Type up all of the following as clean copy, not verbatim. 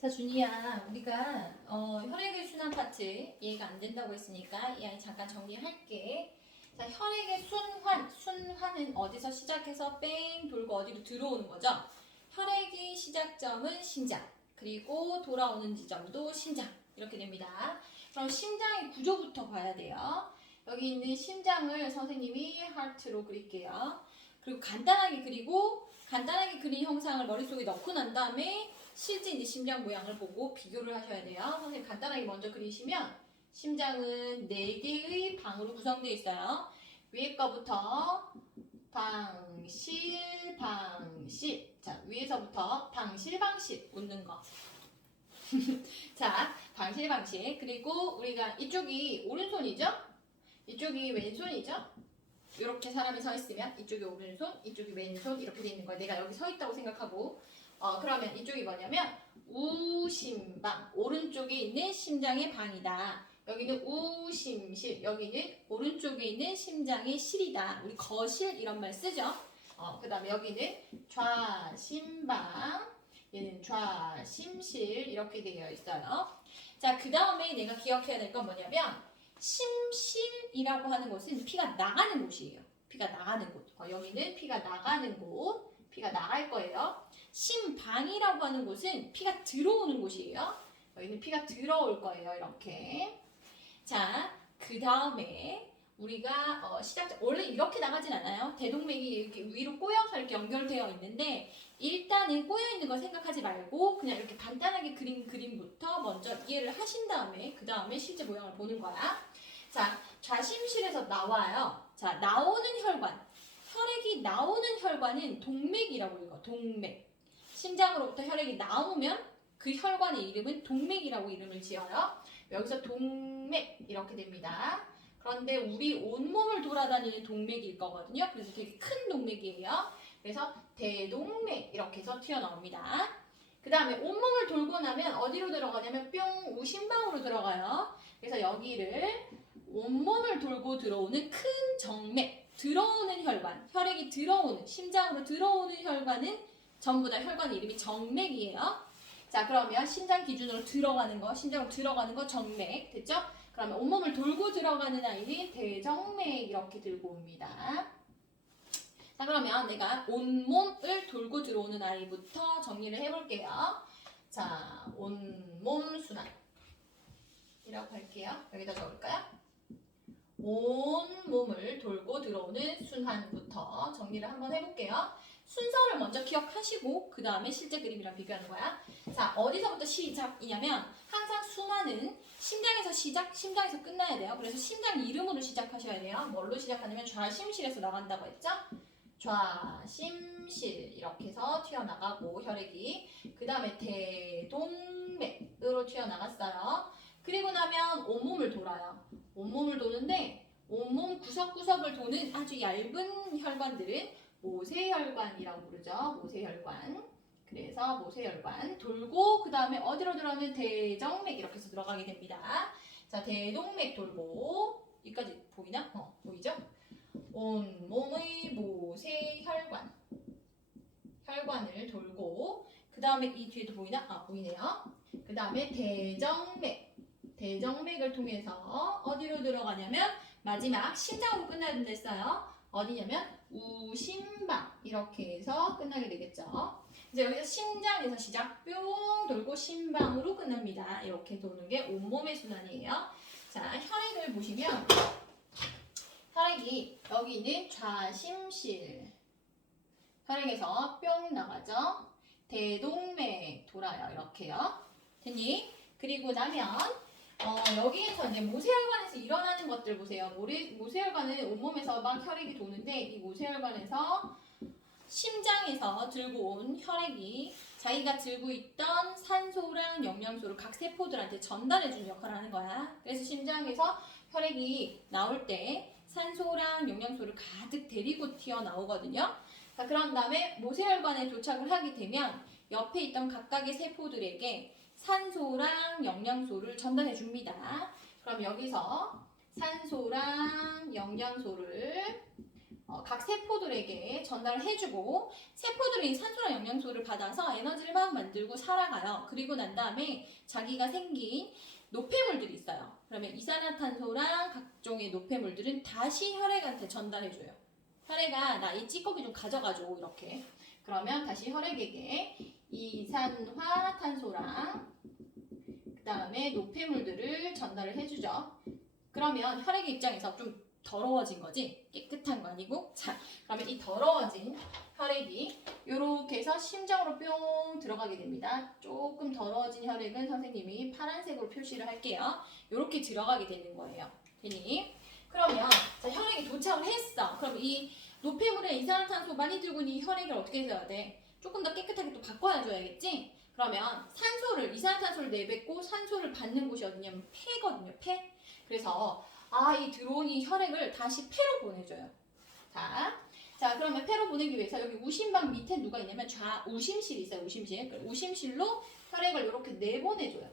자, 준이야, 우리가 혈액의 순환 파트 이해가 안 된다고 했으니까 이 아이 잠깐 정리할게. 자, 혈액의 순환은 어디서 시작해서 뺑 돌고 어디로 들어오는 거죠? 혈액의 시작점은 심장, 그리고 돌아오는 지점도 심장, 이렇게 됩니다. 그럼 심장의 구조부터 봐야 돼요. 여기 있는 심장을 선생님이 하트로 그릴게요. 그리고 간단하게 그린 형상을 머릿속에 넣고 난 다음에 실제 이제 심장 모양을 보고 비교를 하셔야 돼요. 선생님 간단하게 먼저 그리시면 심장은 4개의 방으로 구성되어 있어요. 위에 거부터 방실. 자, 위에서부터 방실 웃는 거. 자, 방실. 그리고 우리가 이쪽이 오른손이죠? 이쪽이 왼손이죠? 이렇게 사람이 서 있으면 이쪽이 오른손, 이쪽이 왼손 이렇게 돼 있는 거예요. 내가 여기 서 있다고 생각하고 그러면 이쪽이 뭐냐면 우심방, 오른쪽에 있는 심장의 방이다. 여기는 우심실, 여기는 오른쪽에 있는 심장의 실이다. 우리 거실 이런 말 쓰죠. 그 다음에 여기는 좌심방, 얘는 좌심실 이렇게 되어 있어요. 자, 그 다음에 내가 기억해야 될 건 뭐냐면 심실이라고 하는 곳은 피가 나가는 곳이에요. 피가 나가는 곳. 여기는 피가 나가는 곳, 피가 나갈 거예요. 심방이라고 하는 곳은 피가 들어오는 곳이에요. 여기는 피가 들어올 거예요. 이렇게. 자, 그 다음에 우리가 원래 이렇게 나가진 않아요. 대동맥이 이렇게 위로 꼬여서 이렇게 연결되어 있는데 일단은 꼬여 있는 거 생각하지 말고 그냥 이렇게 간단하게 그린 그림부터 먼저 이해를 하신 다음에 그 다음에 실제 모양을 보는 거야. 자, 좌심실에서 나와요. 자, 나오는 혈관. 혈액이 나오는 혈관은 동맥이라고 읽어. 동맥. 심장으로부터 혈액이 나오면 그 혈관의 이름은 동맥이라고 이름을 지어요. 여기서 동맥 이렇게 됩니다. 그런데 우리 온몸을 돌아다니는 동맥일 거거든요. 그래서 되게 큰 동맥이에요. 그래서 대동맥 이렇게 해서 튀어나옵니다. 그 다음에 온몸을 돌고 나면 어디로 들어가냐면 뿅 우심방으로 들어가요. 그래서 여기를 온몸을 돌고 들어오는 큰 정맥, 들어오는 혈관, 혈액이 들어오는, 심장으로 들어오는 혈관은 전부 다 혈관 이름이 정맥이에요. 자, 그러면 심장 기준으로 들어가는 거, 심장으로 들어가는 거 정맥, 됐죠? 그러면 온몸을 돌고 들어가는 아이는 대정맥 이렇게 들고 옵니다. 자, 그러면 내가 온몸을 돌고 들어오는 아이부터 정리를 해볼게요. 자, 온몸 순환 이라고 할게요. 여기다 적을까요? 온몸을 돌고 들어오는 순환부터 정리를 한번 해볼게요. 순서를 먼저 기억하시고 그 다음에 실제 그림이랑 비교하는 거야. 자, 어디서부터 시작이냐면 항상 순환은 심장에서 시작, 심장에서 끝나야 돼요. 그래서 심장 이름으로 시작하셔야 돼요. 뭘로 시작하냐면 좌심실에서 나간다고 했죠? 좌심실 이렇게 해서 튀어나가고 혈액이 그 다음에 대동맥으로 튀어나갔어요. 그리고 나면 온몸을 돌아요. 온몸을 도는데 온몸 구석구석을 도는 아주 얇은 혈관들은 모세혈관이라고 부르죠. 모세혈관. 그래서 모세혈관 돌고 그 다음에 어디로 들어가면 대정맥 이렇게 해서 들어가게 됩니다. 자, 대동맥 돌고 여기까지 보이나? 보이죠? 온몸의 모세혈관 혈관을 돌고 그 다음에 이 뒤에도 보이나? 보이네요. 그 다음에 대정맥을 통해서 어디로 들어가냐면 마지막 심장으로 끝나야 된다 했어요. 어디냐면 우심방 이렇게 해서 끝나게 되겠죠. 이제 여기서 심장에서 시작 뿅 돌고 심방으로 끝납니다. 이렇게 도는 게 온몸의 순환이에요. 자, 혈액을 보시면 혈액이 여기 있는 좌심실 혈액에서 뿅 나가죠. 대동맥 돌아요. 이렇게요. 됐니? 그리고 나면 여기에서 이제 모세혈관에서 일어나는 것들 보세요. 모세혈관은 온몸에서 막 혈액이 도는데 이 모세혈관에서 심장에서 들고 온 혈액이 자기가 들고 있던 산소랑 영양소를 각 세포들한테 전달해주는 역할을 하는 거야. 그래서 심장에서 혈액이 나올 때 산소랑 영양소를 가득 데리고 튀어나오거든요. 자, 그런 다음에 모세혈관에 도착을 하게 되면 옆에 있던 각각의 세포들에게 산소랑 영양소를 전달해 줍니다. 그럼 여기서 산소랑 영양소를 각 세포들에게 전달을 해주고 세포들이 산소랑 영양소를 받아서 에너지를 막 만들고 살아가요. 그리고 난 다음에 자기가 생긴 노폐물들이 있어요. 그러면 이산화탄소랑 각종의 노폐물들은 다시 혈액한테 전달해줘요. 혈액아 나 이 찌꺼기 좀 가져가줘 이렇게. 그러면 다시 혈액에게 이산화탄소랑 그 다음에 노폐물들을 전달을 해주죠. 그러면 혈액의 입장에서 좀 더러워진 거지 깨끗한 거 아니고. 자 그러면 이 더러워진 혈액이 이렇게 해서 심장으로 뿅 들어가게 됩니다. 조금 더러워진 혈액은 선생님이 파란색으로 표시를 할게요. 이렇게 들어가게 되는 거예요. 되니? 그러면 자, 혈액이 도착을 했어. 그럼 이 노폐물에 이산화탄소 많이 들고 있는 이 혈액을 어떻게 해줘야 돼? 조금 더 깨끗하게 또 바꿔줘야겠지? 그러면 산소를 이산화탄소를 내뱉고 산소를 받는 곳이 어디냐면 폐거든요. 폐. 그래서 이 들어온 이 혈액을 다시 폐로 보내줘요. 자 그러면 폐로 보내기 위해서 여기 우심방 밑에 누가 있냐면 우심실이 있어요. 우심실. 우심실로 혈액을 이렇게 내보내줘요.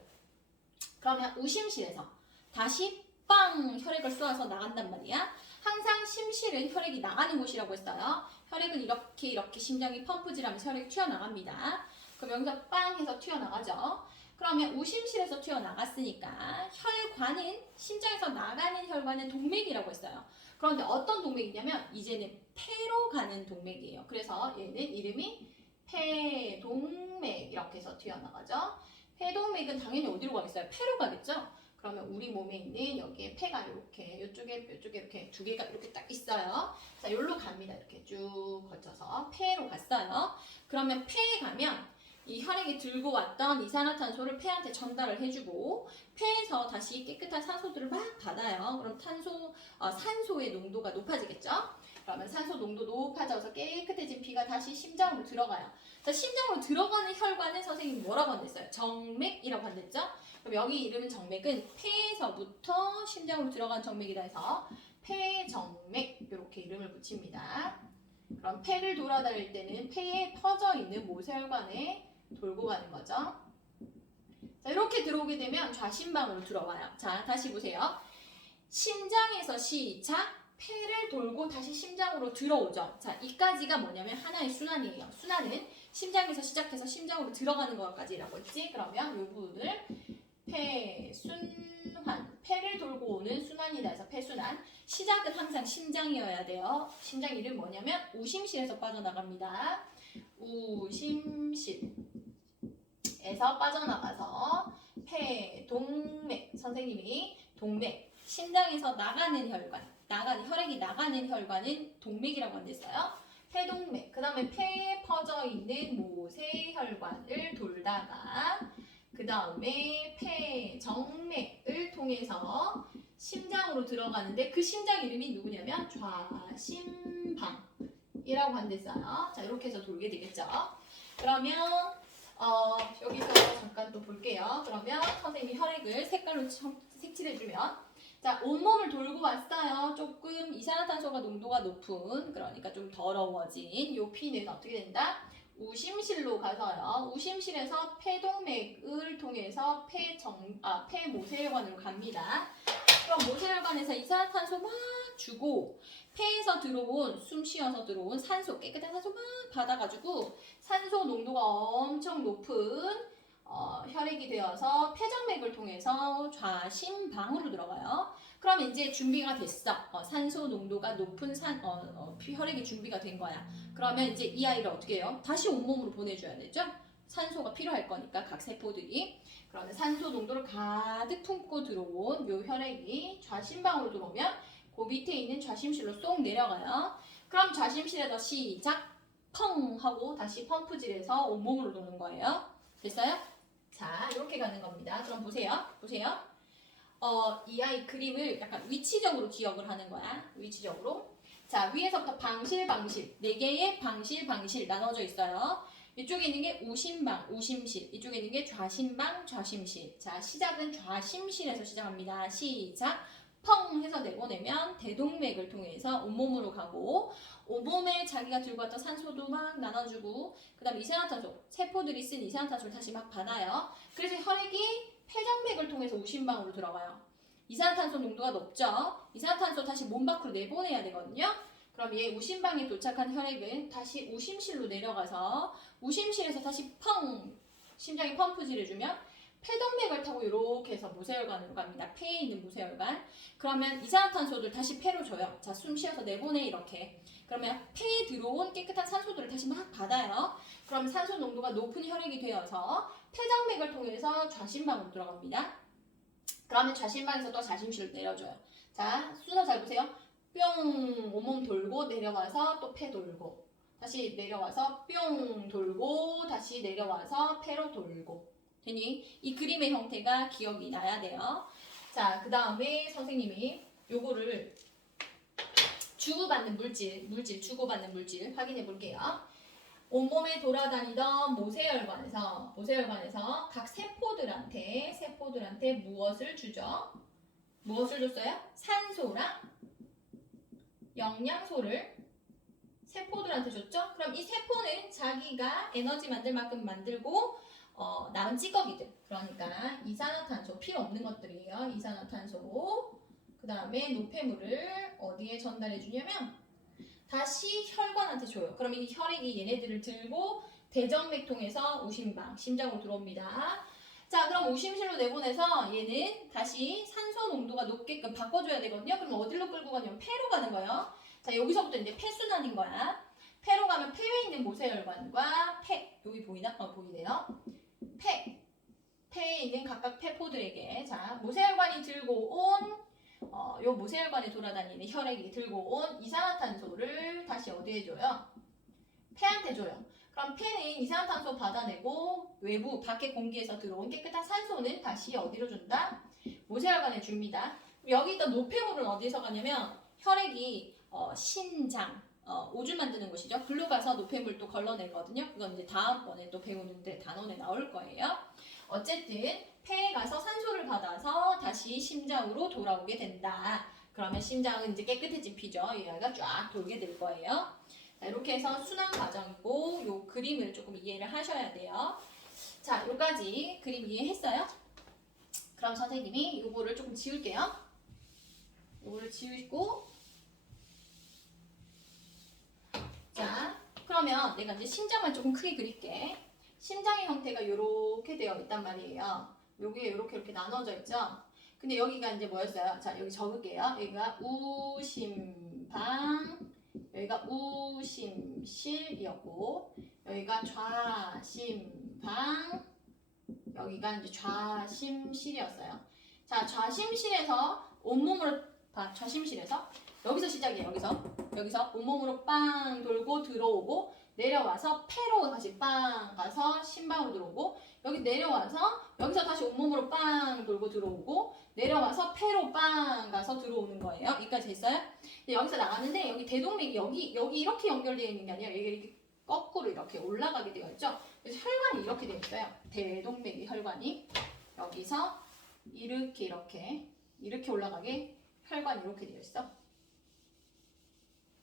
그러면 우심실에서 다시 빵 혈액을 쏘아서 나간단 말이야. 항상 심실은 혈액이 나가는 곳이라고 했어요. 혈액은 이렇게 심장이 펌프질하면서 혈액이 튀어나갑니다. 그럼 여기서 빵 해서 튀어나가죠. 그러면 우심실에서 튀어나갔으니까 혈관은 심장에서 나가는 혈관은 동맥이라고 했어요. 그런데 어떤 동맥이냐면 이제는 폐로 가는 동맥이에요. 그래서 얘는 이름이 폐동맥 이렇게 해서 튀어나가죠. 폐동맥은 당연히 어디로 가겠어요? 폐로 가겠죠? 그러면 우리 몸에 있는 여기에 폐가 이렇게 이쪽에 이렇게 두 개가 이렇게 딱 있어요. 자, 여기로 갑니다. 이렇게 쭉 거쳐서 폐로 갔어요. 그러면 폐에 가면 이 혈액이 들고 왔던 이산화탄소를 폐한테 전달을 해주고 폐에서 다시 깨끗한 산소들을 막 받아요. 그럼 산소의 농도가 높아지겠죠? 그러면 산소 농도 높아져서 깨끗해진 피가 다시 심장으로 들어가요. 자, 심장으로 들어가는 혈관은 선생님이 뭐라고 한댔어요? 정맥이라고 한댔죠? 그럼 여기 이름은 정맥은 폐에서부터 심장으로 들어간 정맥이다 해서 폐정맥 이렇게 이름을 붙입니다. 그럼 폐를 돌아다닐 때는 폐에 퍼져 있는 모세혈관에 돌고 가는 거죠. 자, 이렇게 들어오게 되면 좌심방으로 들어와요. 자, 다시 보세요. 심장에서 시작, 폐를 돌고 다시 심장으로 들어오죠. 자, 이까지가 뭐냐면 하나의 순환이에요. 순환은 심장에서 시작해서 심장으로 들어가는 것까지라고 했지. 그러면 이 부분을 폐순환, 폐를 돌고 오는 순환이다 해서 폐순환. 시작은 항상 심장이어야 돼요. 심장 이름 뭐냐면 우심실에서 빠져나갑니다. 우심실에서 빠져나가서 폐동맥, 선생님이 동맥, 심장에서 나가는 혈관, 혈액이 나가는 혈관은 동맥이라고 한댔어요. 폐동맥, 그 다음에 폐에 퍼져 있는 모세혈관을 돌다가 그 다음에 폐정맥을 통해서 심장으로 들어가는데 그 심장 이름이 누구냐면 좌심방이라고 한댔어요. 자, 이렇게 해서 돌게 되겠죠. 그러면 여기서 잠깐 또 볼게요. 그러면 선생님이 혈액을 색깔로 색칠해주면 자, 온몸을 돌고 왔어요. 조금 이산화탄소가 농도가 높은, 그러니까 좀 더러워진 요 피는 어떻게 된다? 우심실로 가서요. 우심실에서 폐동맥을 통해서 폐모세혈관으로 갑니다. 그럼 모세혈관에서 이산화탄소 막 주고 폐에서 들어온, 숨 쉬어서 들어온 산소, 깨끗한 산소 막 받아가지고 산소 농도가 엄청 높은 혈액이 되어서 폐정맥을 통해서 좌심방으로 들어가요. 그럼 이제 준비가 됐어. 산소 농도가 높은 혈액이 준비가 된 거야. 그러면 이제 이 아이를 어떻게 해요? 다시 온몸으로 보내줘야 되죠? 산소가 필요할 거니까 각 세포들이. 그러면 산소 농도를 가득 품고 들어온 요 혈액이 좌심방으로 들어오면 그 밑에 있는 좌심실로 쏙 내려가요. 그럼 좌심실에서 시작! 펑! 하고 다시 펌프질해서 온몸으로 도는 거예요. 됐어요? 자, 이렇게 가는 겁니다. 그럼 보세요. 이 아이 그림을 약간 위치적으로 기억을 하는 거야. 위치적으로. 자, 위에서부터 방실, 4개의 방실 나눠져 있어요. 이쪽에 있는 게 우심방, 우심실. 이쪽에 있는 게 좌심방, 좌심실. 자, 시작은 좌심실에서 시작합니다. 시작. 펑 해서 내보내면 대동맥을 통해서 온몸으로 가고 온몸에 자기가 들고 왔던 산소도 막 나눠주고 그 다음에 이산화탄소, 세포들이 쓴 이산화탄소를 다시 막 받아요. 그래서 혈액이 폐정맥을 통해서 우심방으로 들어가요. 이산화탄소 농도가 높죠. 이산화탄소 다시 몸 밖으로 내보내야 되거든요. 그럼 얘 우심방에 도착한 혈액은 다시 우심실로 내려가서 우심실에서 다시 펑 심장에 펌프질을 해주면 폐동맥을 타고 이렇게 해서 모세혈관으로 갑니다. 폐에 있는 모세혈관. 그러면 이산화탄소를 다시 폐로 줘요. 자, 숨 쉬어서 내보내 이렇게. 그러면 폐에 들어온 깨끗한 산소들을 다시 막 받아요. 그럼 산소 농도가 높은 혈액이 되어서 폐장맥을 통해서 좌심방으로 들어갑니다. 그러면 좌심방에서 또 좌심실로 내려줘요. 자, 순서 잘 보세요. 뿅 온몸 돌고 내려와서 또 폐 돌고 다시 내려와서 뿅 돌고 다시 내려와서 폐로 돌고 되니 이 그림의 형태가 기억이 나야 돼요. 자, 그 다음에 선생님이 요거를 주고받는 물질 주고받는 물질 확인해 볼게요. 온몸에 돌아다니던 모세혈관에서 각 세포들한테 무엇을 주죠? 무엇을 줬어요? 산소랑 영양소를 세포들한테 줬죠? 그럼 이 세포는 자기가 에너지 만들 만큼 만들고 남은 찌꺼기들, 그러니까 이산화탄소, 필요 없는 것들이에요. 이산화탄소, 그 다음에 노폐물을 어디에 전달해 주냐면 다시 혈관한테 줘요. 그럼 이 혈액이 얘네들을 들고 대정맥 통해서 우심방, 심장으로 들어옵니다. 자, 그럼 우심실로 내보내서 얘는 다시 산소 농도가 높게끔 바꿔줘야 되거든요. 그럼 어디로 끌고 가냐면 폐로 가는 거예요. 자, 여기서부터 이제 폐순환인 거야. 폐로 가면 폐에 있는 모세혈관과 여기 보이나? 보이네요. 폐에 있는 각각 폐포들에게, 자, 모세혈관이 들고 온 요 모세혈관에 돌아다니는 혈액이 들고 온 이산화탄소를 다시 어디에 줘요? 폐한테 줘요. 그럼 폐는 이산화탄소 받아내고 외부 밖에 공기에서 들어온 깨끗한 산소는 다시 어디로 준다? 모세혈관에 줍니다. 여기 있던 노폐물은 어디서 가냐면 혈액이 신장, 오줌 만드는 곳이죠. 글로 가서 노폐물 또 걸러내거든요. 그건 이제 다음번에 또 배우는데 단원에 나올 거예요. 어쨌든 폐에 가서 산소를 받아서 다시 심장으로 돌아오게 된다. 그러면 심장은 이제 깨끗해진 피죠. 얘가 쫙 돌게 될 거예요. 자, 이렇게 해서 순환 과정이고 요 그림을 조금 이해를 하셔야 돼요. 자, 여기까지 그림 이해했어요? 그럼 선생님이 요거를 조금 지울게요. 요거를 지우고, 자, 그러면 내가 이제 심장만 조금 크게 그릴게. 심장의 형태가 이렇게 되어 있단 말이에요. 여기에 이렇게 나눠져 있죠. 근데 여기가 이제 뭐였어요? 자, 여기 적을게요. 여기가 우심방, 여기가 우심실이었고, 여기가 좌심방, 여기가 이제 좌심실이었어요. 자, 좌심실에서 온몸으로 좌심실에서 여기서 시작이에요. 여기서 온몸으로 빵 돌고 들어오고 내려와서 폐로 다시 빵 가서 심방으로 들어오고 여기 내려와서 여기서 다시 온몸으로 빵 돌고 들어오고 내려와서 폐로 빵 가서 들어오는 거예요. 여기까지 됐어요? 여기서 나가는데 여기 대동맥이 여기 이렇게 연결되어 있는 게 아니라 여기 이렇게 거꾸로 이렇게 올라가게 되어 있죠. 그래서 혈관이 이렇게 되어 있어요. 대동맥의 혈관이 여기서 이렇게 올라가게 혈관이 이렇게 되어 있어.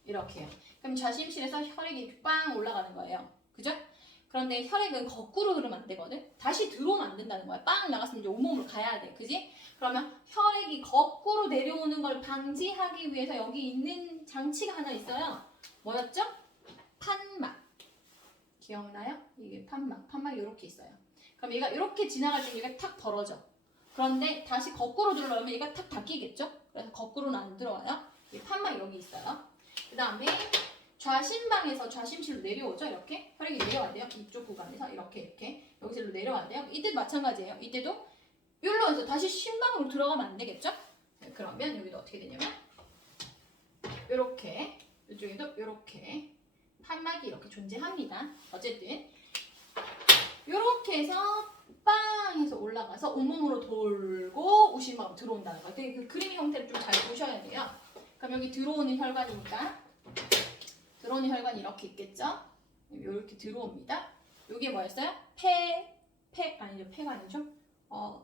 이렇게요. 그럼 좌심실에서 혈액이 빵 올라가는 거예요. 그죠? 그런데 혈액은 거꾸로 흐르면 안 되거든? 다시 들어오면 안 된다는 거야. 빵 나갔으면 이제 온몸으로 가야 돼. 그지? 그러면 혈액이 거꾸로 내려오는 걸 방지하기 위해서 여기 있는 장치가 하나 있어요. 뭐였죠? 판막. 기억나요? 이게 판막이 이렇게 있어요. 그럼 얘가 이렇게 지나갈 때 얘가 탁 벌어져. 그런데 다시 거꾸로 들어오면 얘가 탁 닫히겠죠? 그래서 거꾸로는 안 들어와요. 이 판막이 여기 있어요. 그 다음에 좌심방에서 좌심실로 내려오죠. 이렇게 혈액이 내려와야 돼요. 이쪽 구간에서 이렇게 여기서 내려와야 돼요. 이때도 마찬가지예요. 이때도 여기로 해서 다시 심방으로 들어가면 안 되겠죠? 네, 그러면 여기도 어떻게 되냐면 이렇게 이쪽에도 이렇게 판막이 이렇게 존재합니다. 어쨌든 이렇게 해서 빵 해서 올라가서 온몸으로 돌고 우심방으로 들어온다는 거예요. 그 그림 형태를 좀 잘 보셔야 돼요. 그럼 여기 들어오는 혈관이니까 들어오는 혈관이 이렇게 있겠죠? 이렇게 들어옵니다. 이게 뭐였어요? 아니죠. 폐가 아니죠?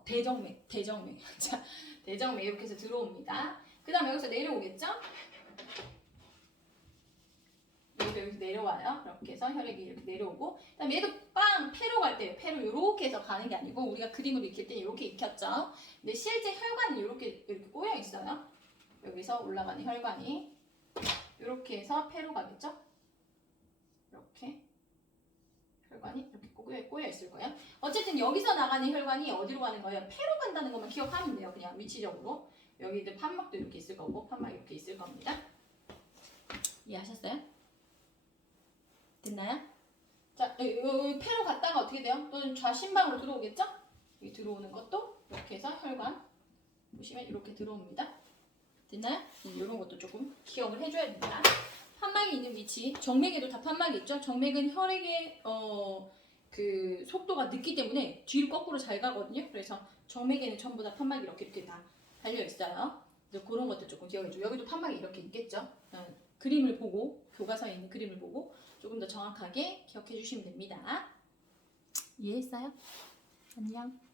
대정맥. 자, 대정맥 이렇게 해서 들어옵니다. 그 다음에 여기서 내려오겠죠? 여기서 내려와요. 이렇게 해서 혈액이 이렇게 내려오고 그 다음에 얘도 빵! 폐로 갈 때요. 폐로 이렇게 해서 가는 게 아니고 우리가 그림을 익힐 때 이렇게 익혔죠? 근데 실제 혈관이 이렇게 꼬여 있어요. 여기서 올라가는 혈관이 이렇게 해서 폐로 가겠죠? 이렇게 혈관이 이렇게 꼬여 있을 거예요. 어쨌든 여기서 나가는 혈관이 어디로 가는 거예요? 폐로 간다는 것만 기억하면 돼요. 그냥 위치적으로. 여기도 판막도 이렇게 있을 거고 판막 이렇게 있을 겁니다. 이해하셨어요? 됐나요? 자, 여기 폐로 갔다가 어떻게 돼요? 또는 좌심방으로 들어오겠죠? 여기 들어오는 것도 이렇게 해서 혈관 보시면 이렇게 들어옵니다. 됐나요? 이런 것도 조금 기억을 해줘야 됩니다. 판막이 있는 위치, 정맥에도 다 판막이 있죠? 정맥은 혈액의 그 속도가 늦기 때문에 뒤로 거꾸로 잘 가거든요. 그래서 정맥에는 전부 다 판막이 이렇게 다 달려 있어요. 그래서 그런 것도 조금 기억해줘. 여기도 판막이 이렇게 있겠죠? 그림을 보고 교과서에 있는 그림을 보고 조금 더 정확하게 기억해 주시면 됩니다. 이해했어요? 안녕.